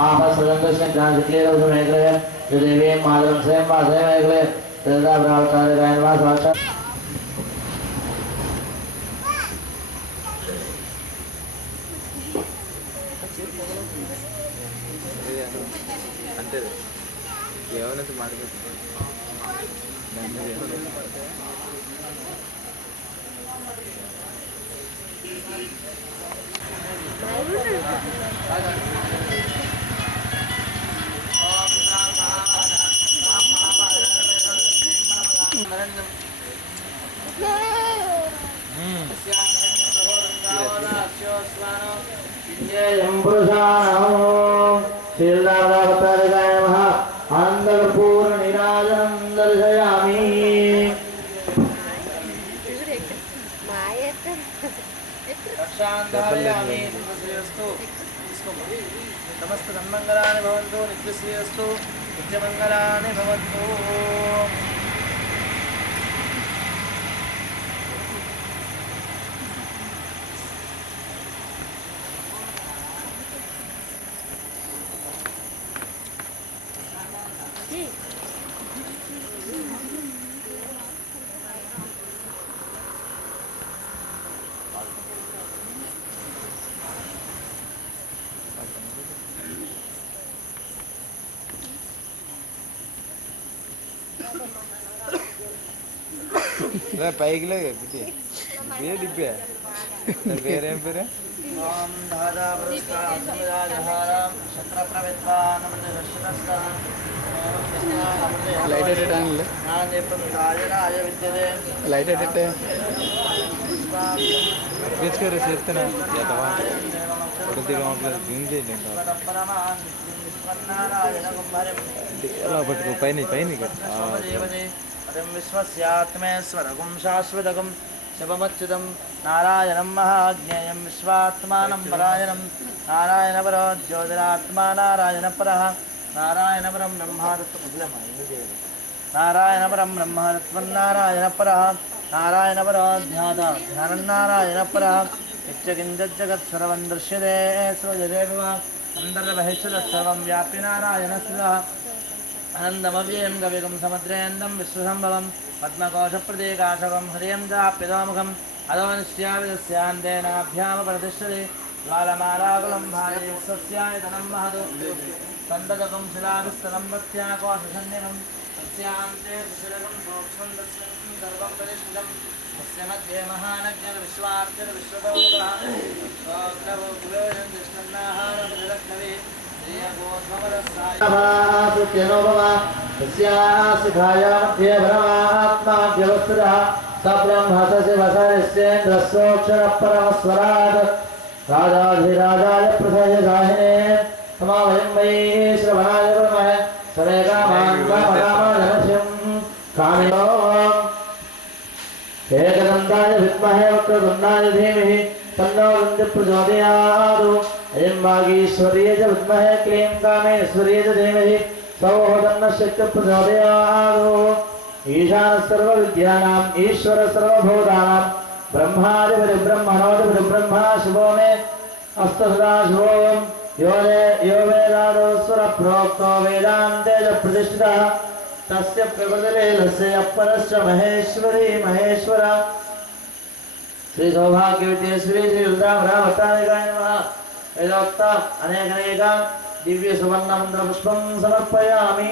आपसदंगस्य ज्ञानसिक्लेरवसमेकले देवीं माधवं स्वयं वासयमेकले तदा प्रावतारे गायनवा साक्षात् అంటే ఏమన్నది మాట్లాడుతుంది आनंदपूर्ण निराजनं दर्शयामि समस्त सन्मंगलानि भवन्तु नित्यश्रीयस्तु नित्यमंगलानि भवन्तु పైకి లేదు డిప్పే పేరేం పేరే ओम दादा पुरस्कार समराजहारं शत्रप्रविद्वानं दर्शनस्तां లైట్ ఎట్టండి ज्ञानदीपं राजराज विद्यते లైట్ ఎట్టే తీసుకొని చేస్తున్నా జూమ్ చేయండి పైన పైన विश्वस्यात्मेश्वरगुं शाश्वतगुं शिवमच्युतं नारायणं महाज्ञेयं विश्वात्मानं परायणं नारायणपरो ज्योतिरात्मा नारायणपरः नारायणपरं नारायणपरं ब्रह्मत्वं नारायणपरः नारायणपरो ध्यानं नारायणपरः इत्यकिञ्चिज्जगत्सर्वं दृश्यते सृजते अन्तर्बहिष्यतः व्याप्य नारायणस्य आनन्दमव्ययं कविगं समुद्रेन्दं विश्वसम्भवं पद्मकोशप्रतीकाशकं हृदयं चाप्यतोमुखम् अधोनिश्याविदस्यान्तेनाभ्यामप्रतिष्ठते ज्वालमालाकुलं भार्यस्यायतनं महतो सन्ततकं शिलाभिस्तलं वत्याकोशसन्निभं तस्यान्ते सुशिरकं सूक्ष्मं तस्मिन् सर्वं प्रतिष्ठितं तस्य मध्ये महानज्ञविश्वार्चनविश्वतोमुखः गोत्रभोगुवेदं कृष्णन्नाहारप्रतिरक्तवे शिखाया भरमात्मा व्यवस्थितः स ब्रह्मसशिवसरिश्चेन्द्रस्योक्षरपरमस्वरात् राजाधिराजाय प्रथयदाहिने समावयं वै श्रवणाय ब्रह्मः समेकामाङ्गमकामजनस्यं कामिनो एकदन्ताय विद्महे वक्रतुण्डाय धीमहि तन्नो दन्ति प्रचोदयात् अयं वागीश्वर्ये च विद्महे क्लीं कामेश्वर्ये च धीमहि सौः तन्नः शक्तिः प्रचोदयात् ईशानः सर्वविद्यानाम् ईश्वरः सर्वभूतानां ब्रह्मादिपरिब्रह्मणोऽधिपरिब्रह्मा शिवो मे अस्तसदा शिवो यो वेदादो स्वरप्रोक्तो वेदान्ते च प्रतिष्ठितः तस्य प्रकृतिलेलस्य अपरश्च महेश्वरी महेश्वर श्री सौभाग्यवती श्री श्रीरुद्राभरावतारिकाय नमः वेदोक्त अनेकनेक दिव्य सुवर्ण मंत्र पुष्पं समर्पयामि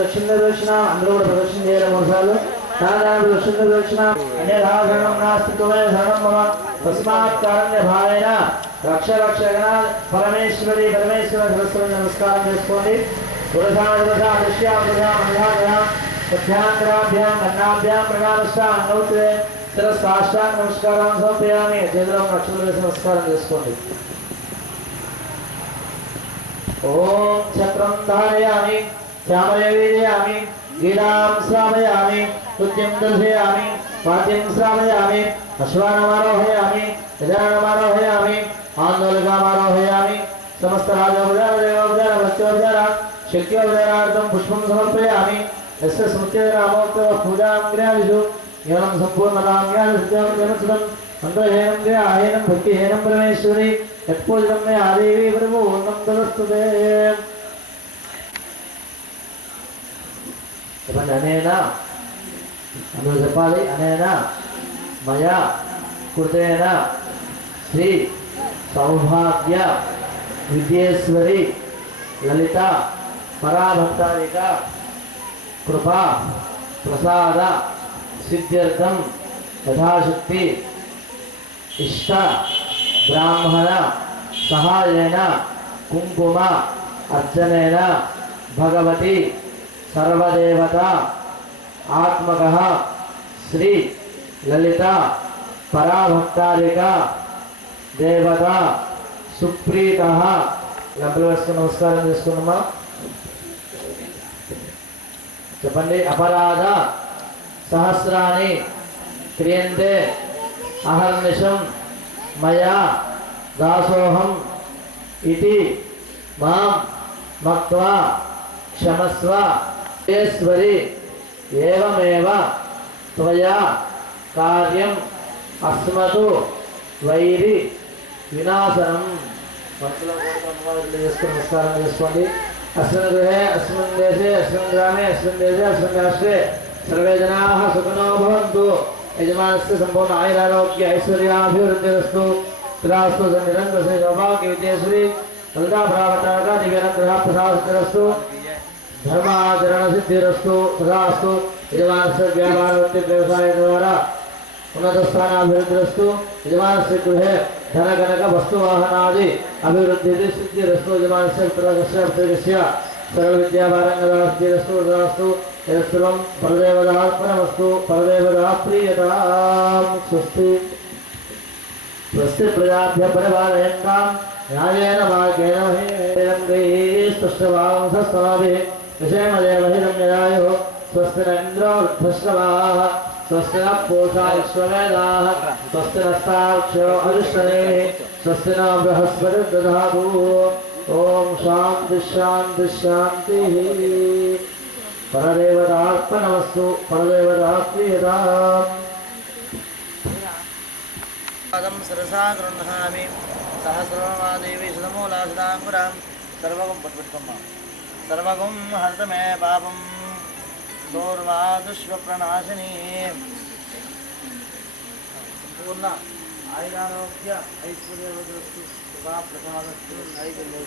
दक्षिण दक्षिण अंदर प्रदर्शन मूर्सालू दक्षिण दक्षिण अन्यधारणं नास्ति त्वमेव शरणं मम तस्मात् कारण्य भावेन रक्ष रक्षगण परमेश्वरी परमेश्वर सरस्वती नमस्कारं చేసుకోండి पुरुषादृशा दृश्या दृशा मंधादृशा सध्यांतराभ्यां अन्नाभ्यां प्रणामश्च अंगौते शिरसाष्टांग नमस्कारान् समर्पयामि చేతుల్లో అక్షతలు వేసి నమస్కారం చేసుకోండి ओम चक्रं धारयामि श्यामले वीर्यामि गीतां श्रावयामि तुज्यं दर्शयामि वाद्यं श्रावयामि अश्वानमारोहयामि गजाननमारोहयामि आन्दोलकामारोहयामि समस्तराजोपचारदेवोपचारभक्त्योपचार शक्योपचारार्थं पुष्पं समर्पयामि यस्य स्मृतिरामोक्तः पूजां गृहादिषु ज्ञानं सम्पूर्णतां ज्ञानसिद्धां मन्त्रहीनं गृहाहीनं भक्तिहीनं परमेश्वरी यत्पूजितं मे आदेवी प्रभूर्णं तदस्तुते చెప్పండి అనేనా అందులో చెప్పాలి అనేనా మయా కృతేన శ్రీ సౌభాగ్య విద్యేశ్వరి లలిత పరాభక్తారిక కృపా ప్రసాద సిద్ధ్యర్థం యథాశక్తి ఇష్ట బ్రాహ్మణ సహాయేన కుంకుమ అర్చనేన భగవతి सर्वदेवता आत्मकः श्री ललिता पराभक्तारिका देवता सुप्रीतः नमस्कारं చేసుకున్నామా చెప్పండి अपराध सहस्राणि क्रियन्ते अहर्निशं मया दासोहम् इति मां मत्वा क्षमस्व ईश्वरी एवमेव त्वया कार्यम् अस्मतु वैरि विनाशनम् नमस्कारं చేసుకోండి अस्मिन् गृहे अस्मिन् देशे अस्मिन् ग्रामे अस्मिन् देशे अस्मिन् राष्ट्रे सर्वे जनाः सुखिनो भवन्तु यजमानस्य सम्पूर्ण आयुरारोग्य ऐश्वर्याभिवृद्धिरस्तु तदास्तु निरन्तरस्य सौभाग्य विद्येश्वरी ललिता पराभक्तारिका दिव्यानुग्रह प्रसादस्तु धर्माचरण सिद्धिरस्तु तथास्तु यजमानस्य व्यापारवृत्ति व्यवसाय द्वारा उन्नत स्थानाभिवृद्धिरस्तु यजमानस्य गृहे धनकनक वस्तुवाहनादि अभिवृद्धि सिद्धिरस्तु यजमानस्य पुत्रस्य सर्व विद्यापारंगदास्तिरस्तु तथास्तु यत्सर्वं परदेवतार्पणमस्तु परदेवता प्रीयतां स्वस्ति स्वस्ति प्रजाभ्यः परिपालयन्तां न्यायेन मार्गेण महीस्तुष्टवांसस्तमाभिः विषयमदेवहितं यदायुः स्वस्ति न इन्द्रो वृद्धश्रवाः स्वस्ति न पूषा विश्ववेदाः स्वस्ति नस्ताक्षो अरिष्टनेः स्वस्ति न बृहस्पतिर्दधातु ॐ शान्ति शान्ति शान्तिः परदेवतार्पणमस्तु परदेवता प्रीयताम् पादं सरसा गृह्णामि सहस्रमादेवी सुधमूलासदाङ्कुरां सर्वगं पट्पट्कम्मा सर्वगं हर्त मे पापं दूर्वादुष्वप्रणाशिनी पूर्ण आयुरारोग्य ऐश्वर्यवदस्तु कृपा प्रसादस्तु नैवेद्यं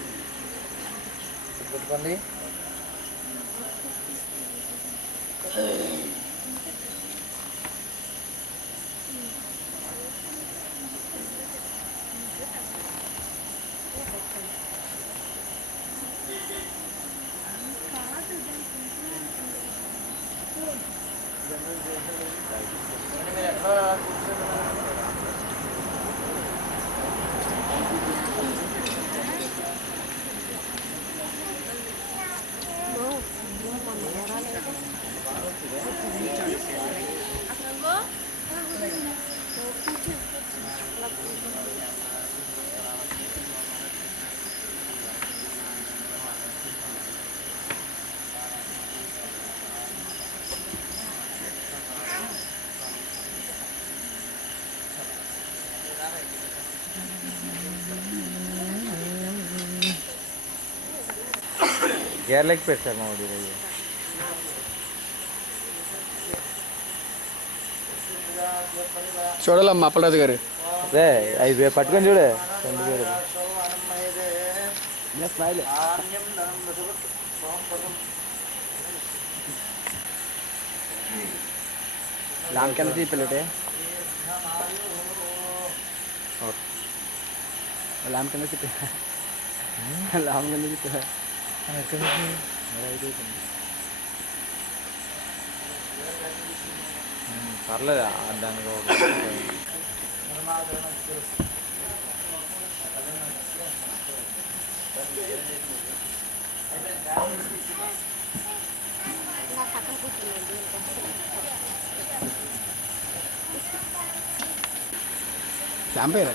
पट्पट्कंడి గేర్లకి పెట్టారు మా ఊడి చూడాలమ్మా అప్పలరాజు గారు అదే అవి పట్టుకొని చూడే లామ్ కింద తీపిల్లటే లామ్ కింద తిప్పి లామ్ కింద తిప్పి పర్లేదు దానికి నా క్యాంపేరా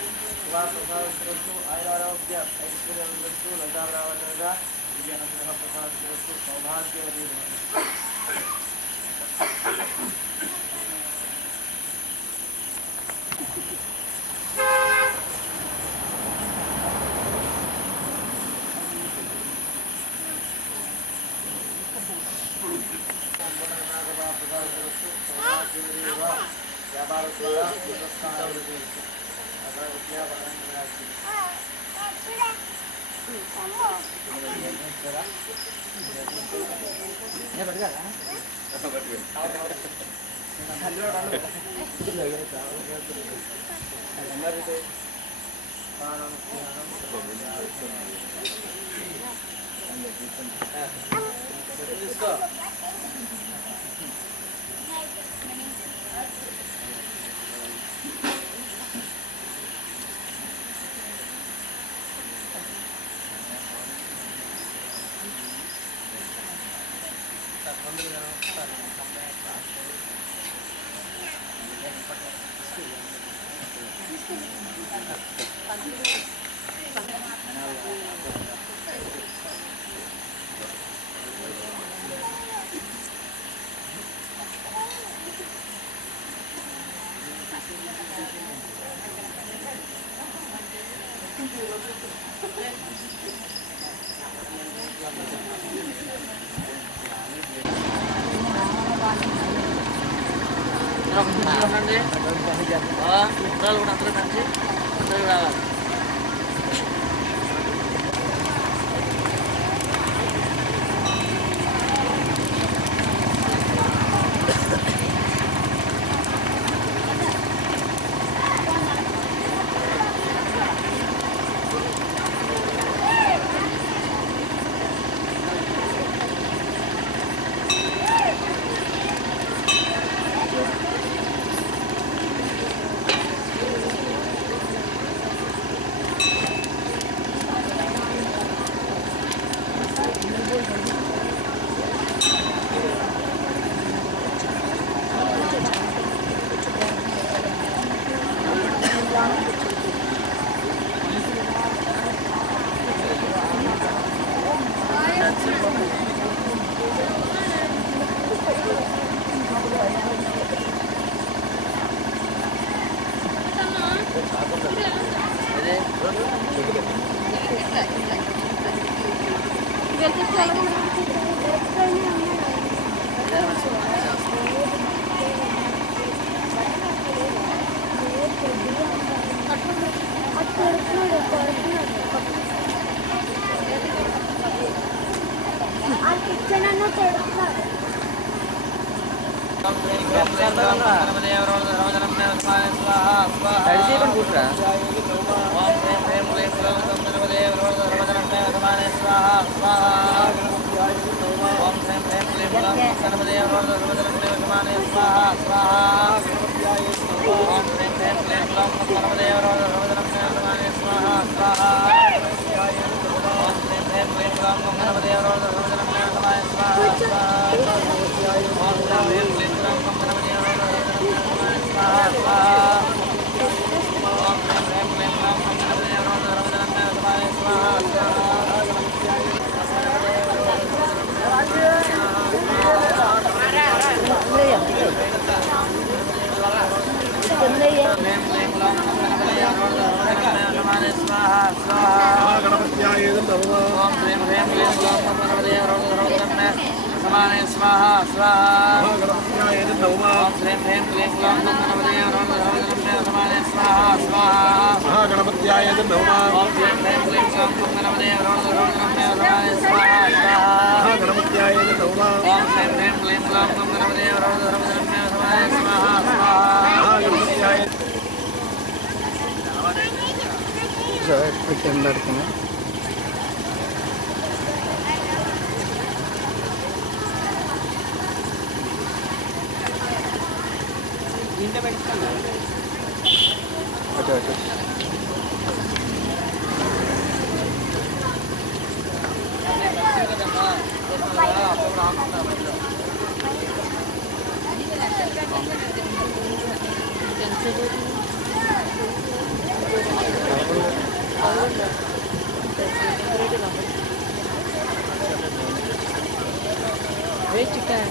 Wait, chicken.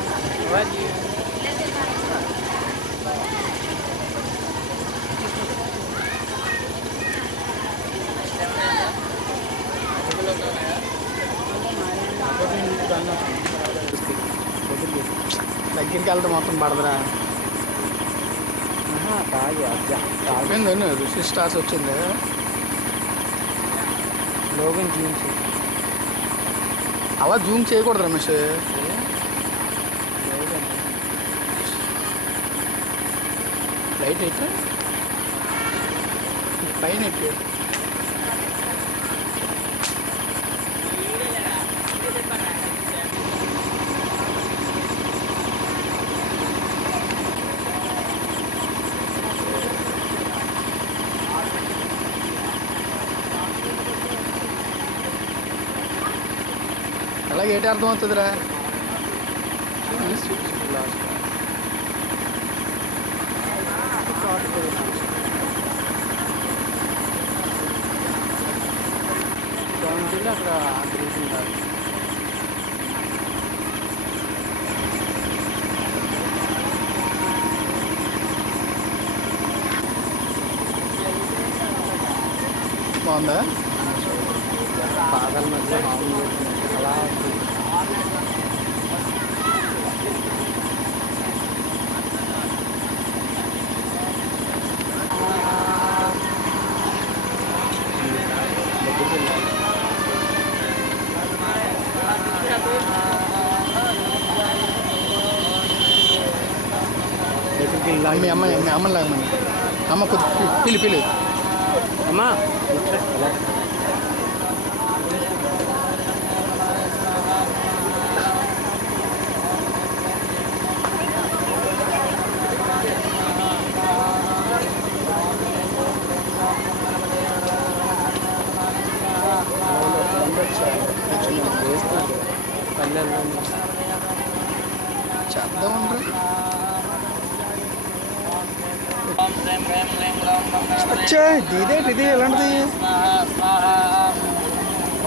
What you? దగ్గరికి వెళ్తే మొత్తం పడదురా. కాదు రుచి స్టార్స్ వచ్చింది లోగన్ జూమ్ చేసి అలా జూమ్ చేయకూడదు రమేష్. లైట్ ఎట్టు పైన ఎట్టు అలాగే ఏంటి అర్థం అవుతుందిరా. అక్కడ తిరుగుతుంటారు. బాగుందా పాదాల మధ్య అలా మీ అమ్మ లాగమని అమ్మ కొద్ది పిలి అమ్మా. చేద్దాం వచ్చా ఇదేంటి ఇది ఎలాంటిది.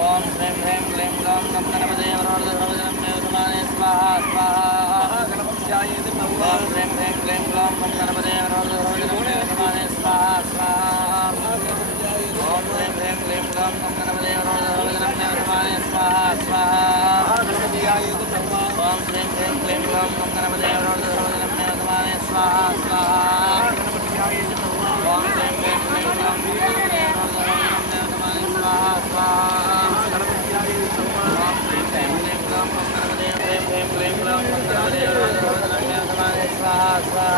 ఓం శ్రీం హ్రీం క్లీం గ్లౌం గం గణపతే వరవరదరవజనమే స్వాహా స్వాహా. ఓం శ్రీం హ్రీం క్లీం గ్లౌం గం గణపతే వరవరదరవజనమే స్వాహా స్వాహా. ఓం శ్రీం హ్రీం క్లీం గ్లౌం గం గణపతే వరవరదరవజనమే స్వాహా స్వాహా. ఓం శ్రీం హ్రీం క్లీం గ్లౌం గం గణపతే వరవరదరవజనమే స్వాహా స్వాహా. ఓం శ్రీం హ్రీం క్లీం గ్లౌం గం గణపతే వరవరదరవజనమే స్వాహా స్వాహా. ఓం శ్రీం హ్రీం క్లీం గ్లౌం గం గణపతే హ్రీం హ్రీం క్లీం గ్లౌం గం గణపతే వరవరదరవజనమే స్వాహా స్వాహా.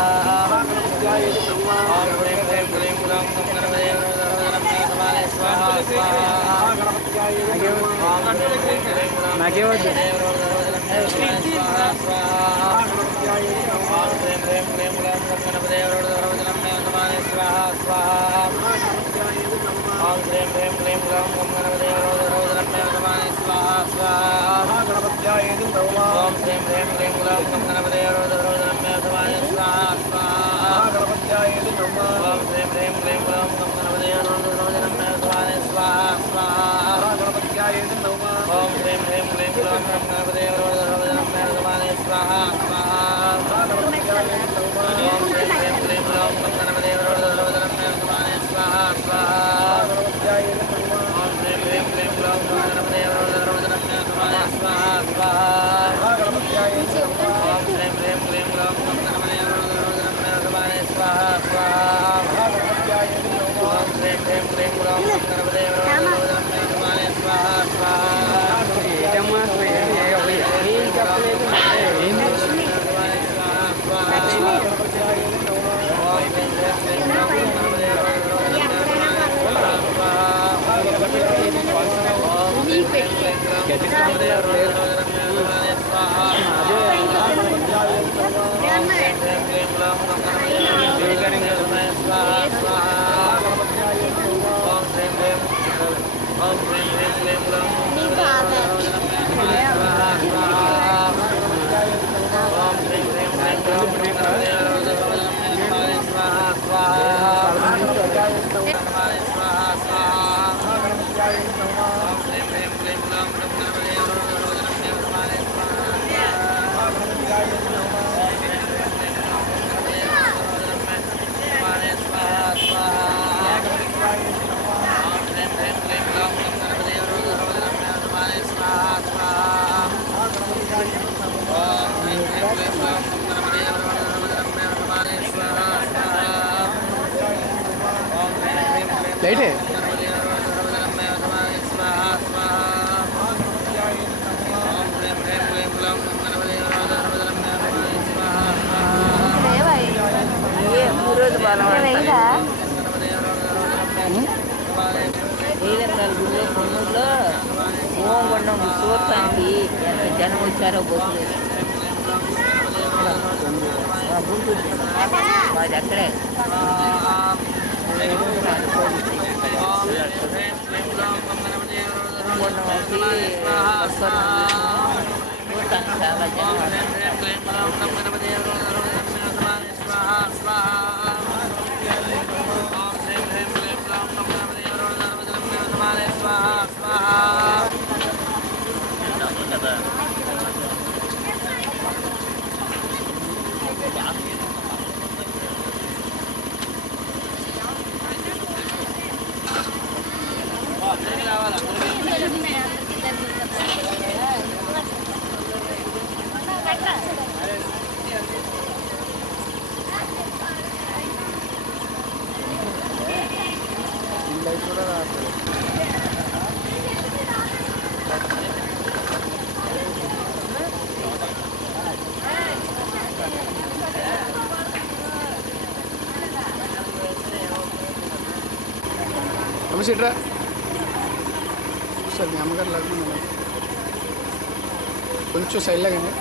ఓం శ్రీం హ్రీం క్లీం గ్లౌం గం గణపతే వరవరదరవజనమే స్వాహా స్వాహా. నాకేమొద్దు స్వాహా స్వాహా. ఓం శ్రీం హ్రీం క్లీం గ్లౌం గం గణపతే వరవరదరవజనమే స్వాహా స్వాహా. ఓం శ్రీం హ్రీం క్లీం గ్లౌం గం గణపతే వరవరదరవజనమే స్వాహా స్వాహా. ఓం శ్రీం హ్రీం క్లీం గ్లౌం గం గణపతే వరవరదరవజనమే స్వాహా స్వాహా. ఓం శ్రీం హ్రీం క్లీం గ్లౌం గం గణపతే వరవరదరవజనమే స్వాహా స్వాహా. ఓం శ్రీం హ్రీం క్లీం గ్లౌం గం గణపతే వరవరదరవజనమే స్వాహా స్వాహా. ఓం శ్రీం హ్రీం క్లీం గ్లౌం గం గణపతే వరవరదరవజనమే స్వాహా స్వాహా. ఓం శ్రీం హ్రీం క్లీం గ్లౌం గం గణపతే వరవరదరవజనమే స్వాహా స్వాహా. ఓం శ్రీం హ్రీం క్లీం గ్లౌం గం గణపతే వరవరదరవజనమే స్వాహా స్వాహా. ఓం శ్రీం హ్రీం క్లీం గ్లౌం గం గణపతే వరవరదరవజనమే స్వాహా స్వాహా. రైటే గుళ్ళో ఓం కొండం చూడటానికి ఎంత జనం వచ్చారో బస్సులు మాది అక్కడే కొండం వచ్చి చూడటానికి చాలా సిట్రా సార్ మీ అమ్మగారు లాగా కొంచెం సైడ్ లాగండి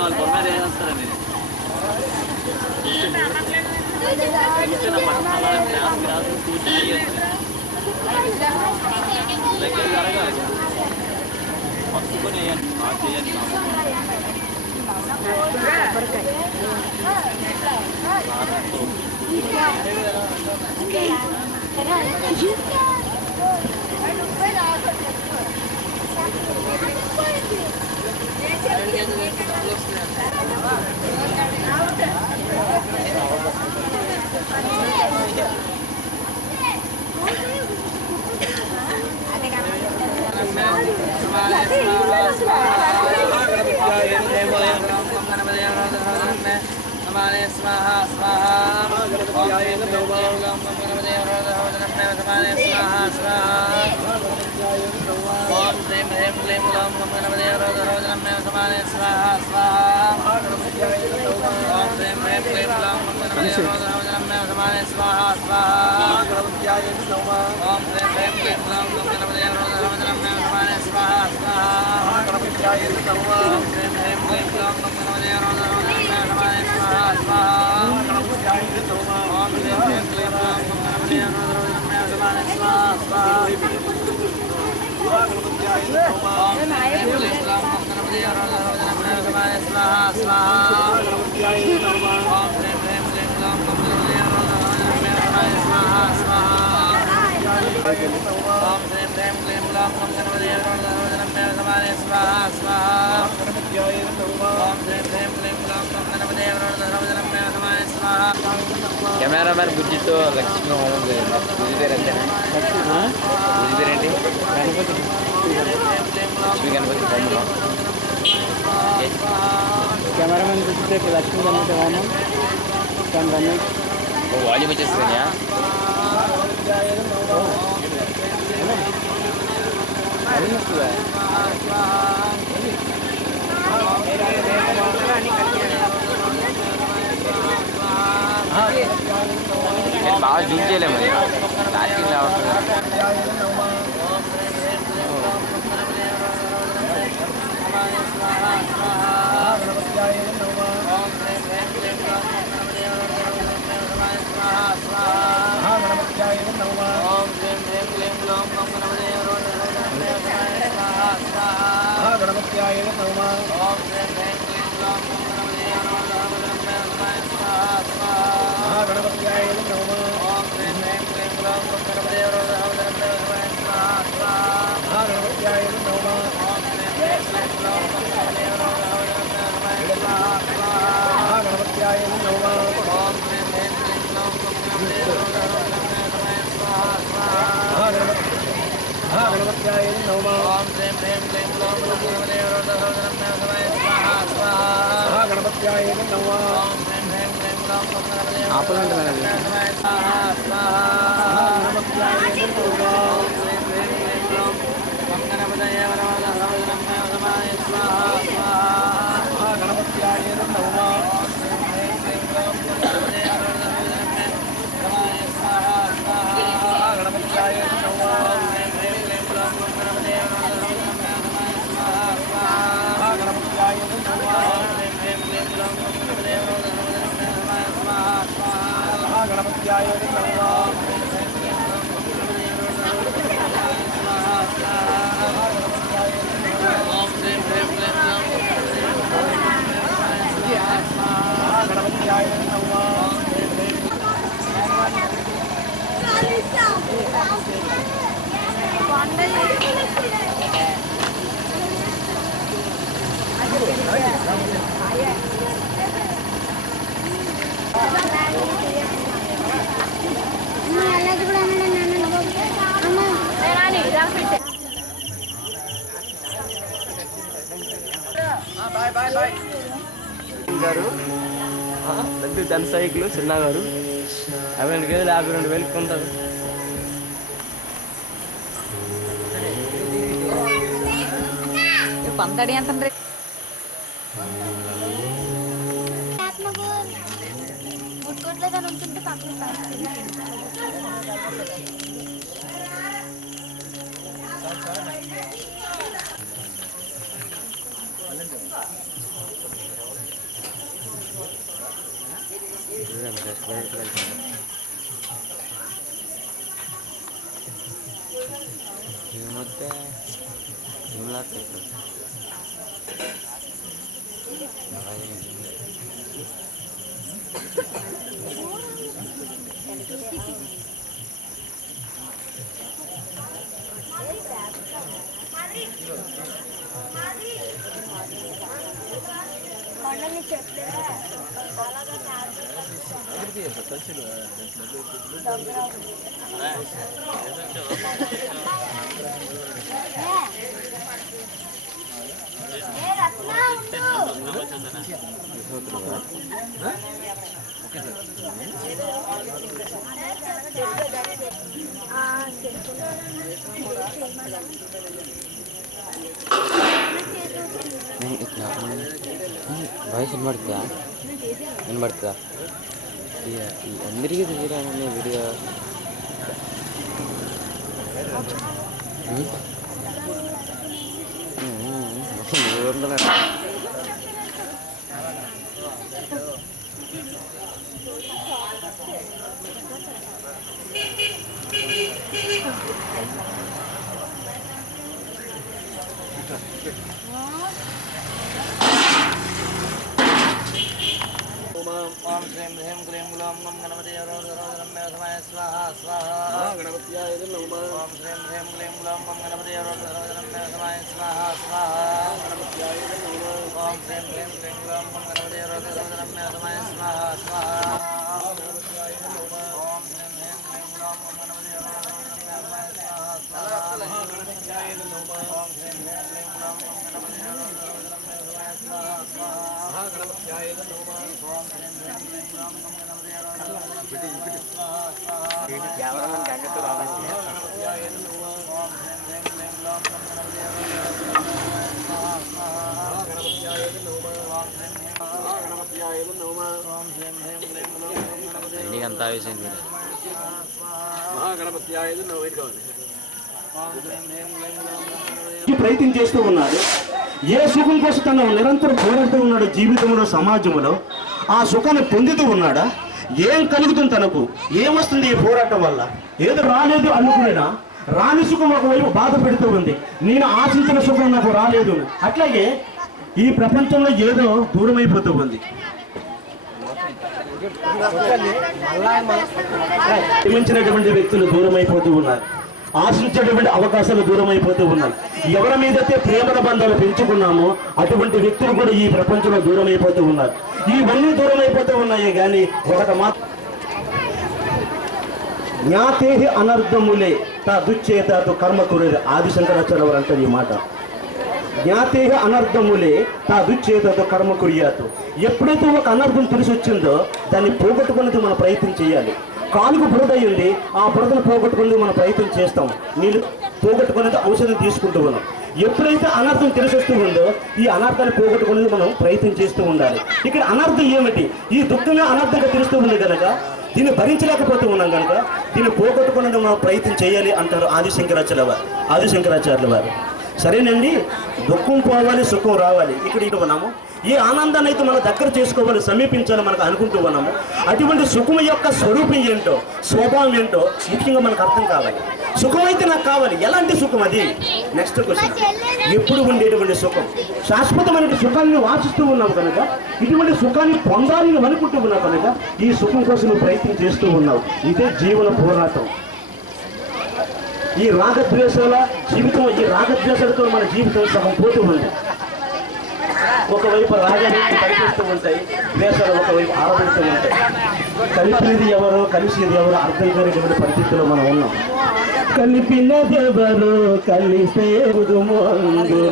వాళ్ళు పొర మీద వేస్తారండి దగ్గర జరగాలి పట్టుకొని చేయండి Namane swaha swaha Om Hrim Hrim Klim Lam Ganapati Rodhanam Samane swaha swaha Om Hrim Hrim Klim Lam Ganapati Rodhanam Samane swaha swaha Om Hrim Hrim Klim Lam Ganapati Rodhanam Samane swaha swaha Om Hrim Hrim Klim Lam Ganapati Rodhanam Samane swaha swaha Om Hrim Hrim Klim Lam Ganapati Rodhanam Samane swaha swaha cameraman బుజ్జితో లక్ష్మీ హోమం చేయండి పూజ పేరు అంతేనా పూజ పేరేంటి లక్ష్మీ గణపతి హోమం cameraman చూస్తే లక్ష్మీ గణపతి హోమం Ramesh volume వచ్చేస్తుందా బాగా జూమ్ చేయలేము స్టార్టింగ్ రావట్లేదు గణపతి ఓం శ్రీం హ్రీం క్లీం గ్లౌం గణపతే వరదహరమే స్వాహా స్వాహా గణపత్యాయ నమః. ఓం శ్రీం హ్రీం క్లీం గ్లౌం గణపతే ఆపలండి మేడం. స్వాహా స్వాహా గణపత్యాయ నమః. ఓం శ్రీం హ్రీం క్లీం గ్లౌం గణపతే వరదహరమే స్వాహా స్వాహా గణపత్యాయ నమః. ఓం శ్రీం హ్రీం క్లీం గ్లౌం గణపతే వరదహరమే స్వాహా స్వాహా గణపత్యాయ నమః. ఓం శ్రీం హ్రీం క్లీం గ్లౌం గణపతే వరదహరమే స్వాహా స్వాహా గణపత్యాయ నమః. ఓం శ్రీం హ్రీం క్లీం గ్లౌం గణపతే వరదహరమే స్వాహా స్వాహా గణపత్యాయ నమః. ఓం శ్రీం హ్రీం క్లీం గ్లౌం గణపతే వరదహరమే స్వాహా స్వాహా ఓం శ్రీం హ్రీం క్లీం గ్లౌం గణపతే వరదహరమే స్వాహా గణపత్యాయ నమః. గారు పెద్ద జన సైకిల్ చిన్న గారు 52,000 52,000 కొంటారు. పంతడి ఎంత గుట్టుకోట్లేదని ఉంటుంటే పక్కన ಮತ್ತೆ కొండని చెట్లు వాయిస్ వినబడుతుందా అందరికీ తీరానని వీడియో ఓం శ్రీం హ్రీం క్లీం గ్లౌం గణపతే వరదహరమే స్వాహా స్వాహా గణపత్యాయ నమః. ఓం శ్రీం హ్రీం క్లీం గ్లౌం గణపతే వరదహరమే స్వాహా స్వాహా గణపత్యాయ నమః. ఓం శ్రీం హ్రీం క్లీం గ్లౌం గణపతే వరదహరమే స్వాహా స్వాహా ఓం శ్రీం హ్రీం క్లీం గ్లౌం గణపతే వరదహరమే స్వాహా స్వాహా గణపత్యాయ నమః. ఓం శ్రీం హ్రీం క్లీం గ్లౌం గణపతే వరదహరమే స్వాహా స్వాహా గణపత్యాయ నమః. ఓం శ్రీం హ్రీం క్లీం గ్లౌం గణపతే వరదహరమే స్వాహా స్వాహా గణపత్యాయ నమః. ఓం శ్రీం హ్రీం క్లీం గ్లౌం గణపతే వరదహరమే స్వాహా స్వాహా గణపత్యాయ నమః. ఓం శ్రీం హ్రీం గణపత్యాయ నమః. ఓం శ్రీం హ్రీం క్లీం గ్లౌం గణపతే నీకు అంతా వేసింది మహాగణపత్యాయ నమః. ఓం శ్రీం హ్రీం క్లీం గ్లౌం గణపతే ప్రయత్నం చేస్తూ ఉన్నాడు. ఏ సుఖం కోసం తను నిరంతరం పోరాడుతూ ఉన్నాడు జీవితంలో, సమాజంలో. ఆ సుఖాన్ని పొందుతూ ఉన్నాడా? ఏం కలుగుతుంది తనకు? ఏమొస్తుంది ఈ పోరాటం వల్ల? ఏదో రాలేదు అనుకునేనా? రాని సుఖం ఒకవైపు బాధ పెడుతూ ఉంది. నేను ఆశించిన సుఖం నాకు రాలేదు. అట్లాగే ఈ ప్రపంచంలో ఏదో దూరమైపోతూ ఉంది. ప్రేమించినటువంటి వ్యక్తులు దూరమైపోతూ ఉన్నారు. ఆశించేటువంటి అవకాశాలు దూరమైపోతూ ఉన్నాయి. ఎవరి మీదైతే ప్రేమల బంధాలు పెంచుకున్నామో అటువంటి వ్యక్తులు కూడా ఈ ప్రపంచంలో దూరమైపోతూ ఉన్నారు. ఇవన్నీ దూరమైపోతూ ఉన్నాయే కానీ ఒకటి మాత్రం జ్ఞాతేహి అనర్థములే తా దుచ్చేతతో కర్మ కురేది. ఆది శంకరాచార్య వారు అంటారు ఈ మాట. జ్ఞాతేహ అనర్థములే తా దుచ్చేతతో కర్మ కురియాతు. ఎప్పుడైతే ఒక అనర్థం తెలిసి వచ్చిందో దాన్ని పోగొట్టుకునేది మనం ప్రయత్నం చేయాలి. కాలుకు బురద అయ్యింది, ఆ బురదను పోగొట్టుకునేది మనం ప్రయత్నం చేస్తాం. నీళ్ళు పోగొట్టుకునేది ఔషధం తీసుకుంటూ ఉన్నాం. ఎప్పుడైతే అనర్థం తెలిసి వస్తూ ఉందో ఈ అనర్థాన్ని పోగొట్టుకునేది మనం ప్రయత్నం చేస్తూ ఉండాలి. ఇక్కడ అనర్థం ఏమిటి? ఈ దుఃఖమే అనర్థంగా తెలుస్తూ ఉంది కనుక దీన్ని భరించలేకపోతూ ఉన్నాం కనుక దీన్ని పోగొట్టుకునేది మనం ప్రయత్నం చేయాలి అంటారు ఆది శంకరాచార్యుల వారు. సరేనండి, దుఃఖం పోవాలి, సుఖం రావాలి. ఇక్కడ ఉన్నాము. ఈ ఆనందాన్ని అయితే మనం దగ్గర చేసుకోవాలి, సమీపించాలి మనకు అనుకుంటూ ఉన్నాము. అటువంటి సుఖం యొక్క స్వరూపం ఏంటో, స్వభావం ఏంటో ముఖ్యంగా మనకు అర్థం కావాలి. సుఖం అయితే నాకు కావాలి. ఎలాంటి సుఖం అది? Next question. ఎప్పుడు ఉండేటువంటి సుఖం? శాశ్వతమైన సుఖాన్ని వాసిస్తూ ఉన్నాం కనుక ఇటువంటి సుఖాన్ని పొందాలని అనుకుంటూ ఉన్నాం కనుక ఈ సుఖం కోసం నువ్వు ప్రయత్నం చేస్తూ ఉన్నావు. ఇదే జీవన పోరాటం. ఈ రాగద్వేషాల జీవితం, ఈ రాగద్వేషాలతో మన జీవితం సగం పోతూ ఉంది. ఒకవైపు రాగాలు కనిపిస్తూ ఉంటాయి, ద్వేషాలు ఒకవైపు ఆరాధిస్తూ ఉంటాయి. కలిపినది ఎవరో కలిసేది ఎవరో అర్థం కానిటువంటి పరిస్థితుల్లో మనం ఉన్నాం. కలిపినది ఎవరో కలిసేదు అందరూ.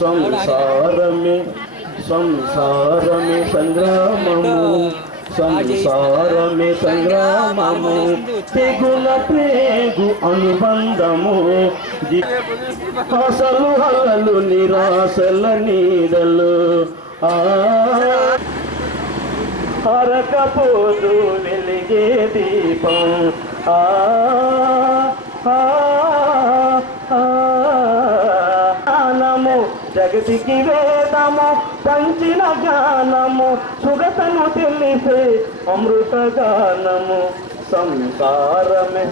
సంసారమే సంగ్రామము, సంసారమే సంగ్రామము, తెగుల ప్రేగు అనుబంధము, అసలు హలలు నిరాశల నీడలు. అరకపోదు వెలిగే దీపం. జ్ఞానము జగతికి వేదము, పంచిన జ్ఞానము సుగతను తెలిసే అమృత గానము. సంసారమే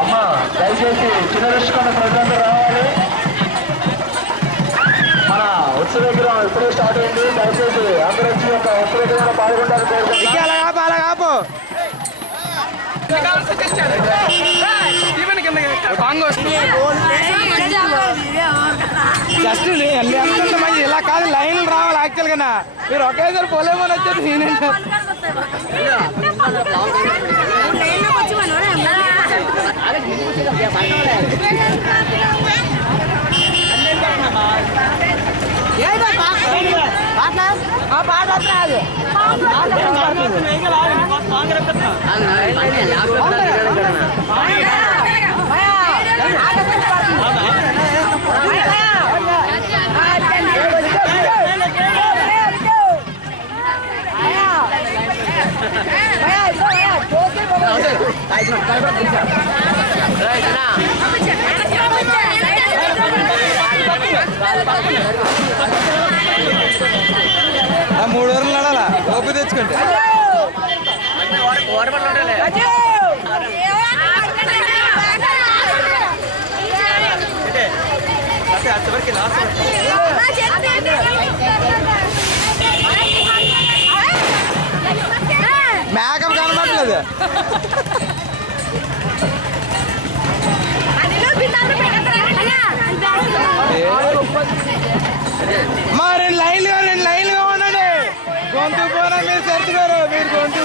అమ్మా దయచేసి చిన్న దృష్టికొండ ప్రజలందరూ రావాలి. మన ఉత్సవ విగ్రహం ఇప్పుడే స్టార్ట్ అయింది. దయచేసి అందరూ వచ్చి యొక్క ఉత్సవ విగ్రహంలో పాల్గొంటారు. జస్ట్ మంచి ఇలా కాదు, లైన్లు రావాలి. యాక్చువల్గా మీరు ఒకేసారి పోలేమని వచ్చేది నేనంటే మూడు రోజులు నడాలా ఓపి తెచ్చుకుంటే మేకప్ కనబడలేదు. మా రెండు లైన్లుగా ఉండండి. గొంతు పోనా మీరు సెర్చ్ గారు, మీరు గొంతు